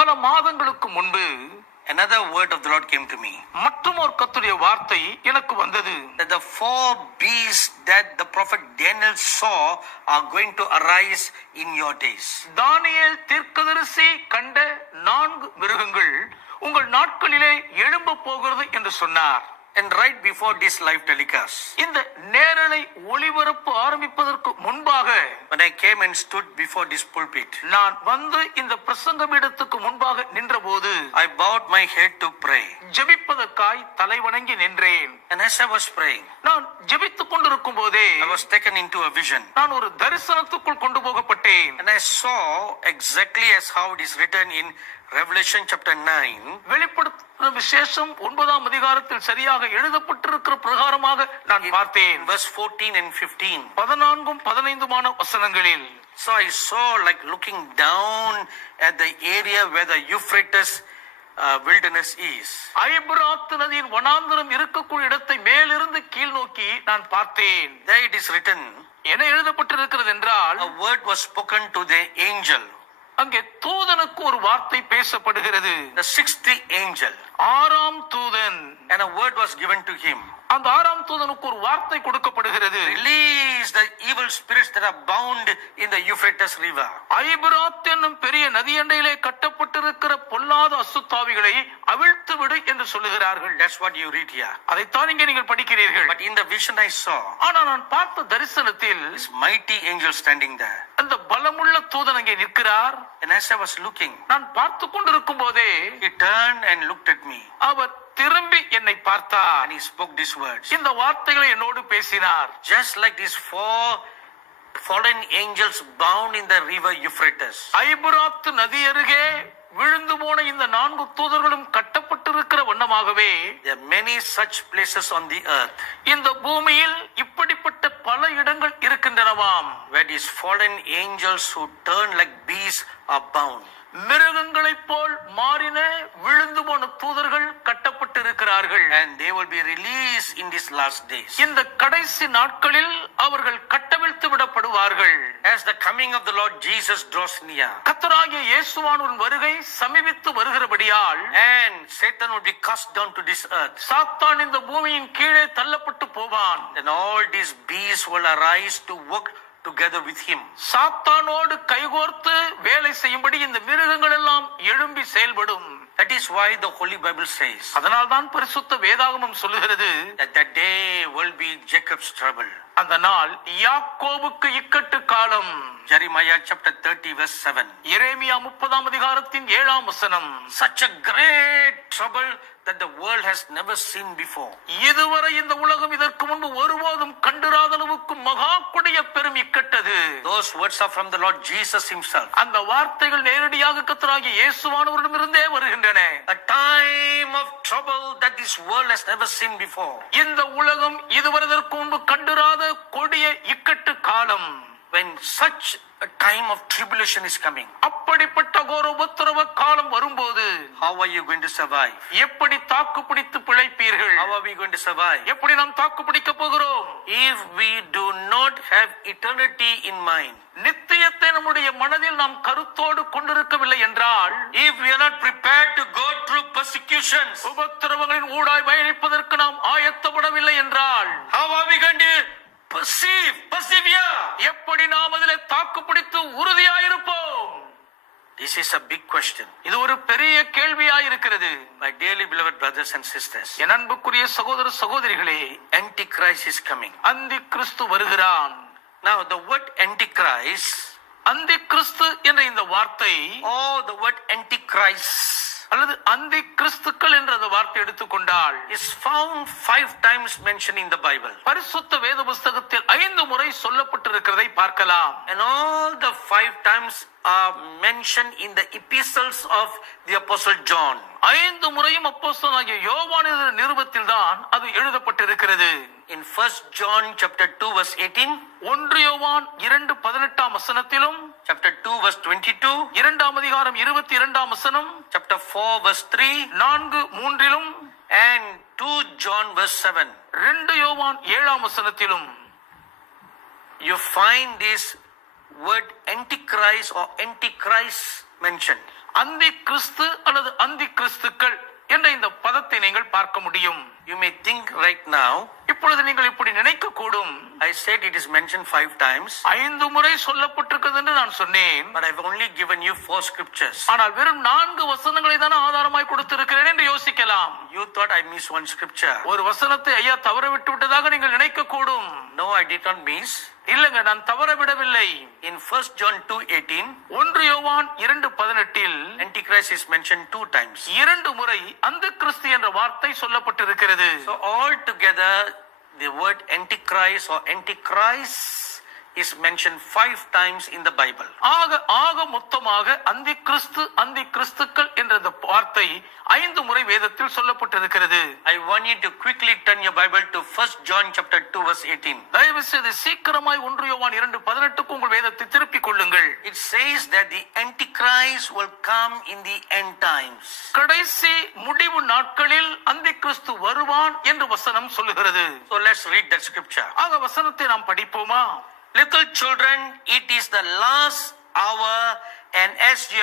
பல மாதங்களுக்கு முன்பு another word of the Lord came to me. மற்றும் ஒரு கர்த்தருடைய வார்த்தை எனக்கு வந்தது. That the 4 beasts that the prophet Daniel saw are going to arise in your days. தானியேல் தீர்க்கதரிசி கண்ட 4 மிருகங்கள் உங்கள் நாட்களிலே எழும்ப போகிறது என்று சொன்னார். And right before this live telecast, இந்த நேரலை ஒளிபரப்பு ஆரம்பிப்பதற்கு முன்பாக when I came and stood before this pulpit, நான் வந்து இந்த பிரசங்க பீடத்துக்கு முன்பாக நின்றபோது I bowed my head to pray. ஜெபிப்பதற்காய் தலை வணங்கி நின்றேன். And as I was praying, நான் ஜெபித்துக் கொண்டிருக்கும் போதே I was taken into a vision. நான் ஒரு தரிசனத்துக்குள் கொண்டு போகப்பட்டேன். And I saw exactly as how it is written in Revelation chapter 9. வெளிப்படுத்தின விசேஷம் 9ஆம் அதிகாரத்தில் சரியாக எழுதப்பட்டிருக்கிற பிரகாரமாக நான் பார்த்தேன். Verse 14 and 15. 14ம் 15மான வசனங்களில். So I saw like looking down at the area where the Euphrates wilderness is. ஐபிராத்து நதியின் வனாந்தரம் இருக்கக்கூடிய இடத்தை மேலிருந்து கீழ் நோக்கி நான் பார்த்தேன். There it is written. என்ன எழுதப்பட்டிருக்கிறது என்றால், A word was spoken to the angel. அங்கே தூதனுக்கு ஒரு வார்த்தை பேசப்படுகிறது. The 6th angel. 6ஆம் தூதன். And a word was given to him. அந்த 6ஆம் தூதனுக்கு ஒரு வார்த்தை கொடுக்கப்படுகிறது. Release the evil spirits that are bound in the Euphrates river. ஐபிராத் என்னும் பெரிய நதியண்டையிலே கட்டப்பட்டிருக்கிற பொல்லாத அசுத்தாவிகளை அவிழ்த்து விடு என்று சொல்லுகிறார்கள். That's what you read here. அதைத்தான் இங்கே நீங்கள் படிக்கிறீர்கள். But in the vision I saw, ஆனால் நான் பார்த்த தரிசனத்தில் this mighty angel standing there. அந்த பலமுள்ள தூதன் அங்கே நிற்கிறார். And as I was looking, நான் பார்த்து கொண்டிருக்கும் போதே he turned and looked at me. அவர் திரும்பி என்னை பார்த்தார். And he spoke these words. இந்த வார்த்தைகளை என்னோடு பேசினார். Just like these 4 fallen angels bound in the river Euphrates, ஐபிராத்து நதி அருகே விழுந்து போன இந்த 4 தூதர்களும் கட்டப்பட்டிருக்கிற வண்ணமாகவே there are many such places on the earth இந்த பூமியில் இப்படிப்பட்ட பல இடங்கள் இருக்கின்றனவாம். where these fallen angels who turn like beasts are bound. மிருகங்களைப் போல் மாறின விழுந்து போன தூதர்கள் கட்டப்பட்டிருக்கிறார்கள். And they will be released in these last days. இந்த கடைசி நாட்களில் அவர்கள் கட்டவிழ்த்து விடப்படுவார்கள். As the coming of the Lord Jesus draws near, கர்த்தராகிய இயேசுவின் வருகை சமீபித்து வருகிறபடியால், and Satan will be cast down to this earth, சாத்தான் இந்த பூமியின் கீழே தள்ளப்பட்டு போவான். then all these beasts will arise to work together with him. சாத்தானோடு கைகோர்த்து வேலை செய்யும்படி இந்த மிருகங்கள் எல்லாம் எழும்பி செயல்படும். That is why the Holy Bible says அதனால் தான் பரிசுத்த வேதாகமம் சொல்லுகிறது, that that day will be Jacob's trouble. அந்த நாள் யாக்கோபுக்கு இக்கட்டு காலம். Jeremiah chapter 30 verse 7. எரேமியா 30ஆம் அதிகாரத்தின் 7ஆம் வசனம். Such a great trouble that the world has never seen before. இதுவரை இந்த உலகம் இதற்கு முன்பு ஒருபோதும் கண்டிராத அளவுக்கு மகா கொடிய பெரும் இக்கட்டது. Those words are from the Lord Jesus himself. அந்த வார்த்தைகள் நேரடியாக கர்த்தராகிய இயேசுவானவரிடமிருந்தே வருகின்றன. A time of trouble that this world has never seen before. இந்த உலகம் இதுவரை இதற்கு முன்பு கண்டிராத கொடிய இக்கட்டு காலம். When such a time of tribulation is coming, அப்படிப்பட்ட கோர உபத்திரவ காலம் வரும்போது how are you going to survive? எப்படி தாக்கு பிடித்து பிழைப்பீர்கள்? How are we going to survive? எப்படி நாம் தாக்கு பிடிக்க போகிறோம்? If we do not have eternity in mind, நித்தியத்தை நம்முடைய மனதில் நாம் கருத்தோடு கொண்டிருக்கவில்லை என்றால், if we are not prepared to go through persecutions, உபத்திரவங்களின் ஊடாய் பயணிப்பதற்கு நாம் ஆயத்தப்படவில்லை என்றால், how are we going to persevere? எப்படி நாம் அதிலே தாக்கு பிடித்து உறுதியாயிருப்போம்? This is a big question. இது ஒரு பெரிய கேள்வியாயிருக்கிறது. My dearly beloved brothers and sisters, என் அன்புக்குரிய சகோதர சகோதரிகளே, Antichrist is coming. அந்தி கிறிஸ்து வருகிறான். Now the word Antichrist, அந்தி கிறிஸ்து என்ற இந்த வார்த்தை, or the word Antichrist, அல்லது அந்தி கிறிஸ்துக்கள் என்ற அந்த வார்த்தை எடுத்துக்கொண்டால், is found 5 times mentioned in the Bible. பரிசுத்த வேத புஸ்தகத்தில் 5 முறை சொல்லப்பட்டிருக்கிறதை பார்க்கலாம். And all the 5 times are mentioned in the epistles of the Apostle John. 5 முறையும் அப்போஸ்தலனாகிய யோவானின் நிருபத்தில் தான் அது எழுதப்பட்டிருக்கிறது. In 1 John chapter 2 verse 18, 1 யோவான் 2:18 வசனத்திலும், chapter 2 verse 22, 2ஆம் அதிகாரம் 22ஆம் வசனம், chapter 4 verse 3, 4:3, and 2 John verse 7. 2 யோவான் 7ஆம் வசனத்திலும் You find this word Antichrist or Antichrist mentioned. அந்தி கிறிஸ்து அல்லது அந்தி கிறிஸ்துக்கள் என்ற இந்த பதத்தை நீங்கள் பார்க்க முடியும். You may think right now, இப்பொழுது நீங்கள் இப்படி நினைக்க கூடும், I said it is mentioned 5 times, 5 முறை சொல்லப்பட்டிருக்கிறது என்று நான் சொன்னேன். but I've only given you 4 scriptures. ஆனால் வெறும் 4 வசனங்களை தான் ஆதாரமாய் கொடுத்திருக்கிறேன் என்று யோசிக்கலாம். You thought I missed one scripture. ஒரு வசனத்தை ஐயா தவற விட்டு விட்டதாக நீங்கள் நினைக்க கூடும். No, I did not miss. இல்லங்க, நான் தவற விடவில்லை. In 1 John 2:18, 1 யோவான் 2:18 Antichrist is mentioned 2 times. 2 முறை அந்த கிறிஸ்து என்ற வார்த்தை சொல்லப்பட்டிருக்கிறது. So all together, the word Antichrist or Antichrist is mentioned 5 times in the Bible. ஆக மொத்தமாக அந்தி கிறிஸ்துக்கள் என்ற இந்த வார்த்தை 5 முறை வேதத்தில் சொல்லப்பட்டிருக்கிறது. I want you to quickly turn your Bible to 1 John chapter 2 verse 18. தயவு செய்து சீக்கிரமாய் 1 யோவான் 2:18 உங்கள் வேதத்தை திருப்பிக் கொள்ளுங்கள். It says that the Antichrist will come in the end times. கடைசி முடிவு நாட்களில் அந்தி கிறிஸ்து வருவான் என்று வசனம் சொல்லுகிறது. So let's read that scripture. ஆக வசனத்தை நாம் படிப்போமா? Little children, it is the last hour, and as you have